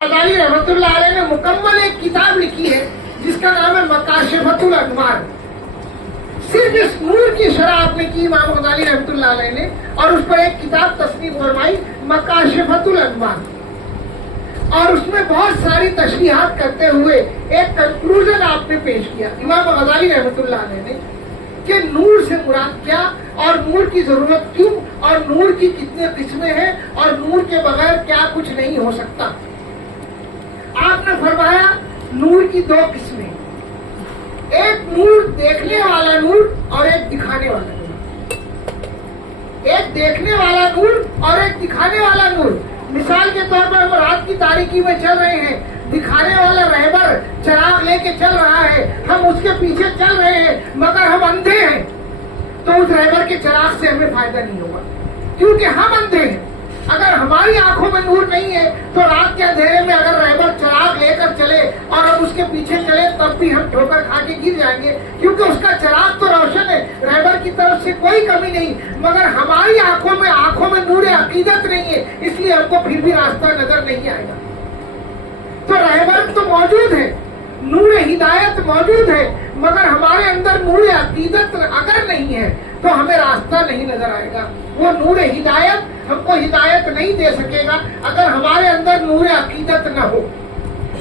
غزالی رحمۃ اللہ علیہ نے مکمل ایک کتاب لکھی ہے جس کا نام ہے مکاشفۃ الانوار۔ صرف اس نور کی شرح آپ نے کی امام غزالی رحمۃ اللہ علیہ نے، اور اس پر ایک کتاب تصنیف فرمائی مکاشفۃ الانوار، اور اس میں بہت ساری تشریحات کرتے ہوئے ایک کنکلوژن آپ نے پیش کیا امام غزالی رحمۃ اللہ علیہ نے کہ نور سے مراد کیا، اور نور کی ضرورت کیوں، اور نور کی کتنے قسمیں ہیں، اور نور کے بغیر کیا کچھ نہیں ہو سکتا۔ آپ نے فرمایا نور کی دو قسمیں، ایک نور دیکھنے والا نور اور ایک دکھانے والا نور، ایک دیکھنے والا نور اور ایک دکھانے والا نور۔ مثال کے طور پر ہم رات کی تاریکی میں چل رہے ہیں، دکھانے والا رہبر چراغ لے کے چل رہا ہے، ہم اس کے پیچھے چل رہے ہیں مگر ہم اندھے ہیں، تو اس رہبر کے چراغ سے ہمیں فائدہ نہیں ہوگا کیونکہ ہم اندھے ہیں۔ اگر ہماری آنکھوں میں نور نہیں ہے تو رات کے اندھیرے میں اگر رہبر چراغ لے کر چلے اور ہم اس کے پیچھے چلے تب بھی ہم ٹھوکر کھا کے گر جائیں گے، کیونکہ اس کا چراغ تو روشن ہے، رہبر کی طرف سے کوئی کمی نہیں، مگر ہماری آنکھوں میں نور عقیدت نہیں ہے، اس لیے ہم کو پھر بھی راستہ نظر نہیں آئے گا۔ تو رہبر تو موجود ہے، نور ہدایت موجود ہے، مگر ہمارے اندر نور عقیدت اگر نہیں ہے تو ہمیں راستہ نہیں نظر آئے گا۔ وہ نور ہدایت ہم کو ہدایت نہیں دے سکے گا اگر ہمارے اندر نور عقیدت نہ ہو۔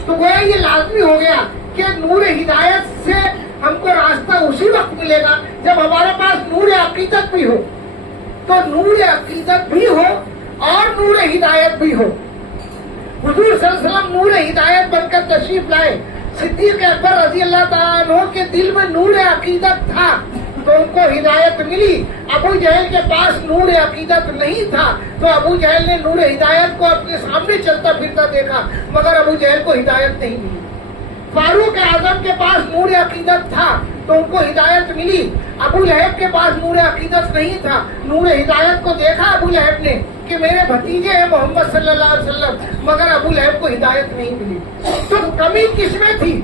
تو گویا یہ لازمی ہو گیا کہ نور ہدایت سے ہم کو راستہ اسی وقت ملے گا جب ہمارے پاس نور عقیدت بھی ہو۔ تو نور عقیدت بھی ہو اور نور ہدایت بھی ہو۔ حضور صلی اللہ علیہ وسلم نور ہدایت بن کر تشریف لائے، صدیق اکبر رضی اللہ تعالیٰ عنہ کے دل میں نور عقیدت تھا تو ان کو ہدایت ملی۔ ابو جہل کے پاس نور عقیدت نہیں تھا تو ابو جہل نے نور ہدایت کو اپنے سامنے چلتا پھرتا دیکھا مگر ابو جہل کو ہدایت نہیں ملی۔ فاروق اعظم کے پاس نور عقیدت تھا تو ان کو ہدایت ملی۔ ابو لہب کے پاس نور عقیدت نہیں تھا، نور ہدایت کو دیکھا ابو لہب نے کہ میرے بھتیجے ہیں محمد صلی اللہ علیہ وسلم، مگر ابو لہب کو ہدایت نہیں ملی۔ تو کمی کس میں تھی؟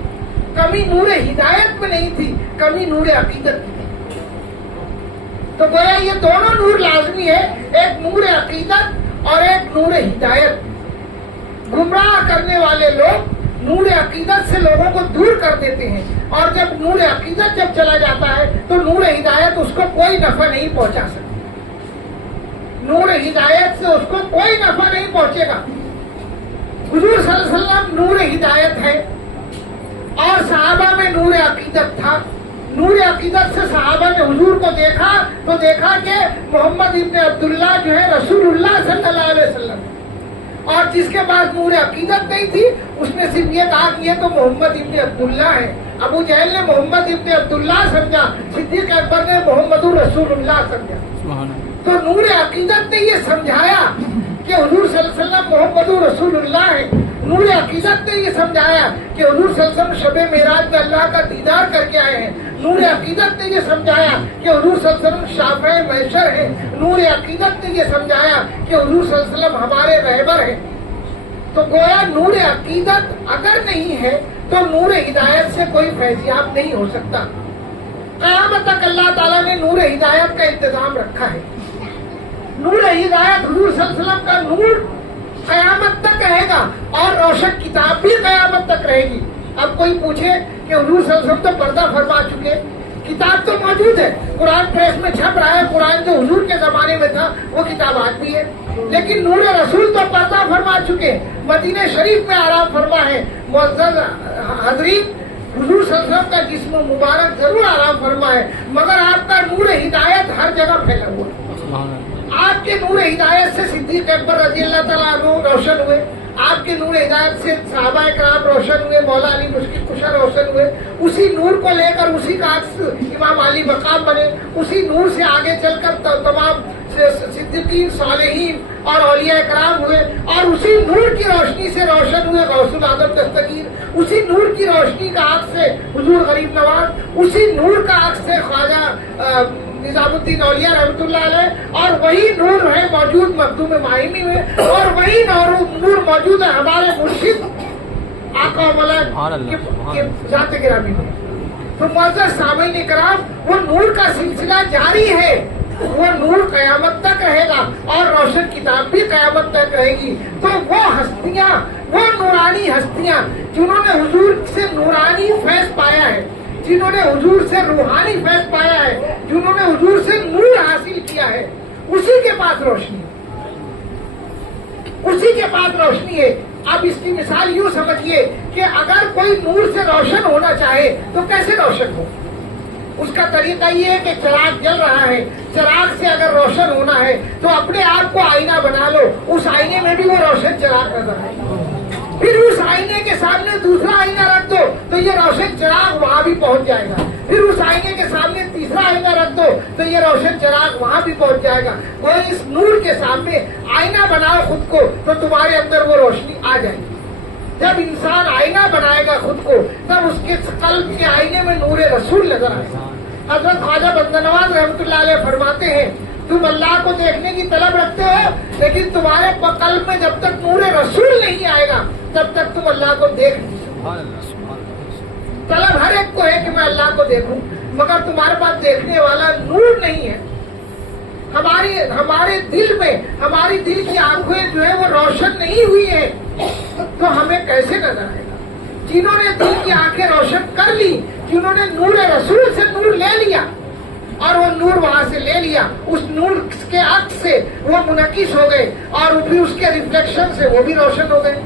کمی نور ہدایت میں نہیں تھی، کمی نور عقیدت میں تھی۔ تو گویا یہ دونوں نور لازمی ہے، ایک نور عقیدت اور ایک نور ہدایت۔ گمراہ کرنے والے لوگ نور عقیدت سے لوگوں کو دور کر دیتے ہیں، اور جب نور عقیدت جب چلا جاتا ہے تو نور ہدایت اس کو کوئی نفع نہیں پہنچا سکتی۔ نور ہدایت سے اس کو کوئی نفع نہیں پہنچے گا۔ حضور صلی اللہ علیہ وسلم نور ہدایت ہے اور صحابہ میں نور عقیدت تھا۔ نور عقیدت سے صحابہ نے حضور کو دیکھا تو دیکھا کہ محمد ابن عبداللہ جو ہے رسول اللہ صلی اللہ علیہ وسلم، اور جس کے پاس نور عقیدت نہیں تھی اس نے صرف یہ کہا کہ یہ تو محمد ابن عبداللہ ہے۔ ابو جہل نے محمد ابن عبداللہ سمجھا، صدیق اکبر نے محمد رسول اللہ سمجھا۔ تو نور عقیدت نے یہ سمجھایا کہ حضور صلی اللہ علیہ وسلم محمد رسول اللہ ہے، نور عقیدت نے یہ سمجھایا کہ حضور صلی اللہ علیہ وسلم شب معراج میں اللہ کا دیدار کر کے آئے ہیں، نور عقیدت نے یہ سمجھایا کہ حضور صلی اللہ علیہ وسلم شافع محشر ہے، نور عقیدت نے یہ سمجھایا کہ حضور صلی اللہ علیہ وسلم ہمارے رہبر ہیں۔ تو گویا نور عقیدت اگر نہیں ہے تو نور ہدایت سے کوئی فیضیاب نہیں ہو سکتا۔ قیامت تک اللہ تعالیٰ نے نور ہدایت کا انتظام رکھا ہے۔ نور ہدایت حضور صلی اللہ علیہ وسلم کا نور قیامت تک رہے گا، اور روشن کتاب بھی قیامت تک رہے گی۔ اب کوئی پوچھے کہ حضور صلی اللہ علیہ وسلم تو پردہ فرما چکے، کتاب تو موجود ہے، قرآن پریس میں چھپ رہا ہے، قرآن جو حضور کے زمانے میں تھا وہ کتاب آج بھی ہے، لیکن نور رسول تو پردہ فرما چکے، مدینہ شریف میں آرام فرما ہے۔ معزز حضرین، حضور صلی اللہ علیہ وسلم کا جسم مبارک ضرور آرام فرما ہے، مگر آپ کا نور ہدایت ہر جگہ پھیلا ہوا ہے۔ آپ کے نور ہدایت سے صدیق اکبر رضی اللہ تعالیٰ عنہ روشن ہوئے، آپ کے نور ہدایت سے صحابہ کرام روشن ہوئے، مولا علی مشکل کشا روشن ہوئے، اسی نور کو لے کر اسی کا عکس امام علی مقام بنے، اسی نور سے آگے چل کر تمام صدیقین صالحین اور اولیاء کرام ہوئے، اور اسی نور کی روشنی سے روشن ہوئے غوث العظم دستگیر، اسی نور کی روشنی کا عکس سے حضور غریب نواز، اسی نور کا عکس سے خواجہ نظام الدین اولیاء رحمۃ اللہ علیہ، اور وہی نور ہے موجود مخدوم ماہمی میں، اور وہی نور موجود ہے ہمارے مرشد آقا و مولا کے ذات گرامی میں۔ تو معزز سامعین کرام، وہ نور کا سلسلہ جاری ہے، وہ نور قیامت تک رہے گا اور روشن کتاب بھی قیامت تک رہے گی۔ تو وہ ہستیاں وہ نورانی ہستیاں جنہوں نے حضور سے نورانی فیض پایا ہے، جنہوں نے حضور سے روحانی فیض پایا ہے، جنہوں نے حضور سے نور حاصل کیا ہے، اسی کے پاس روشنی ہے، اسی کے پاس روشنی ہے۔ اب اس کی مثال یوں سمجھیے کہ اگر کوئی نور سے روشن ہونا چاہے تو کیسے روشن ہو؟ اس کا طریقہ یہ ہے کہ چراغ جل رہا ہے، چراغ سے اگر روشن ہونا ہے تو اپنے آپ کو آئینہ بنا لو، اس آئینے میں بھی وہ روشن چراغ نظر آئے، پھر اس آئینے کے سامنے دوسرا آئینہ رکھ دو تو یہ روشن چراغ وہاں بھی پہنچ جائے گا، پھر اس آئینے کے سامنے تیسرا آئینہ رکھ دو تو یہ روشن چراغ وہاں بھی پہنچ جائے گا۔ وہ اس نور کے سامنے آئینہ بناؤ خود کو تو تمہارے اندر وہ روشنی آ جائے گی۔ جب انسان آئینہ بنائے گا خود کو تب اس کے قلب کے آئینے میں نور رسول نظر آئے گا۔ حضرت خواجہ بندنواز رحمۃ اللہ علیہ فرماتے ہیں تم اللہ کو دیکھنے کی طلب رکھتے ہو لیکن تمہارے قلب میں جب تک نور رسول نہیں آئے گا تب تک تم اللہ کو دیکھ نہیں سکتے۔ طلب ہر ایک کو ہے کہ میں اللہ کو دیکھوں، مگر تمہارے پاس دیکھنے والا نور نہیں ہے۔ ہمارے دل میں ہماری دل کی آنکھیں جو ہے وہ روشن نہیں ہوئی ہے تو ہمیں کیسے نظر آئے گا؟ جنہوں نے دل کی آنکھیں روشن کر لی، جنہوں نے نور رسول سے نور لے لیا اور وہ نور وہاں سے لے لیا، اس نور کے عکس سے وہ منعکس ہو گئے اور پھر اس کے ریفلیکشن سے وہ بھی روشن ہو گئے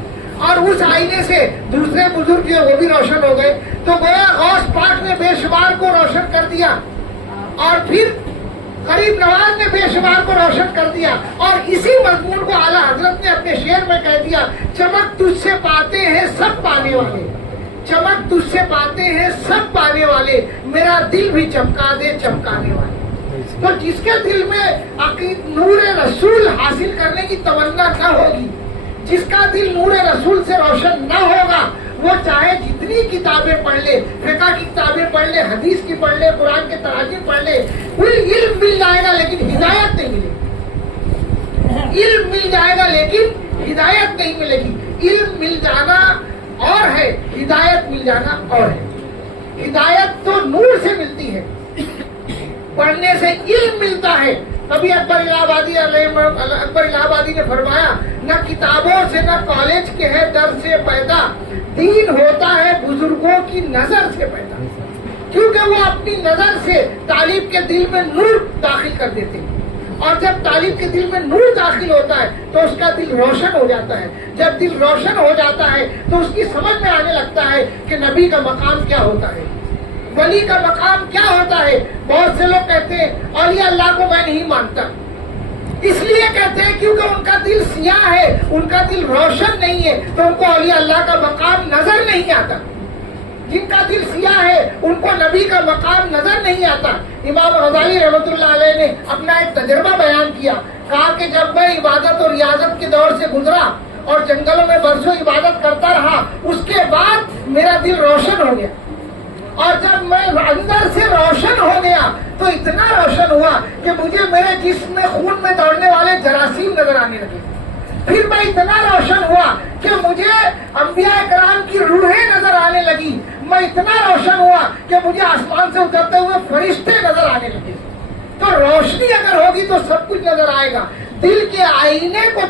اور اس آئینے سے دوسرے بزرگ جو وہ بھی روشن ہو گئے، تو گویا غوث پاک نے بے شمار کو روشن کر دیا اور پھر غریب نواز نے بے شمار کو روشن کر دیا، اور اسی مضمون کو اعلیٰ حضرت نے اپنے شعر میں کہہ دیا، چمک تجھ سے پاتے ہیں سب پانے والے، چمک تجھ سے پاتے ہیں سب پانے والے، میرا دل بھی چمکا دے چمکانے والے۔ تو جس کے دل میں نور رسول حاصل کرنے کی تمنا نہ ہوگی، جس کا دل نور رسول سے روشن نہ ہوگا، وہ چاہے جتنی کتابیں پڑھ لے، فقہ کی کتابیں پڑھ لے، حدیث کی پڑھ لے، قرآن کے تراجم پڑھ لے، کوئی علم مل جائے گا لیکن ہدایت نہیں ملے گی۔ علم مل جائے گا لیکن ہدایت نہیں ملے گی۔ علم مل جانا اور ہے، ہدایت مل جانا اور ہے۔ ہدایت تو نور سے ملتی ہے، پڑھنے سے علم ملتا ہے۔ کبھی اکبر الہ آبادی نے فرمایا نہ کتابوں سے نہ کالج کے ہے در سے پیدا، دین ہوتا ہے بزرگوں کی نظر سے پیدا، کیونکہ وہ اپنی نظر سے طالب کے دل میں نور داخل کر دیتے ہیں، اور جب طالب کے دل میں نور داخل ہوتا ہے تو اس کا دل روشن ہو جاتا ہے۔ جب دل روشن ہو جاتا ہے تو اس کی سمجھ میں آنے لگتا ہے کہ نبی کا مقام کیا ہوتا ہے، ولی کا مقام کیا ہوتا ہے۔ بہت سے لوگ کہتے ہیں اولیاء اللہ کو میں نہیں مانتا، اس لیے کہتے ہیں کیونکہ ان کا دل سیاہ ہے، ان کا دل روشن نہیں ہے، تو ان کو اولیاء اللہ کا مقام نظر نہیں آتا۔ جن کا دل سیاہ ہے ان کو نبی کا مقام نظر نہیں آتا۔ امام غزالی رحمۃ اللہ علیہ نے اپنا ایک تجربہ بیان کیا، کہا کہ جب میں عبادت اور ریاضت کے دور سے گزرا اور جنگلوں میں برسوں عبادت کرتا رہا، اس کے بعد میرا دل روشن ہو گیا، اور جب میں اندر سے روشن ہو گیا تو اتنا روشن ہوا کہ مجھے میرے جسم میں خون میں دوڑنے والے جراثیم نظر آنے لگے۔ پھر میں اتنا روشن ہوا کہ مجھے انبیاء کرام کی روحیں نظر آنے لگی، میں اتنا روشن ہوا کہ مجھے آسمان سے اترتے ہوئے فرشتے نظر آنے لگے۔ تو روشنی اگر ہوگی تو سب کچھ نظر آئے گا۔ دل کے آئینے کو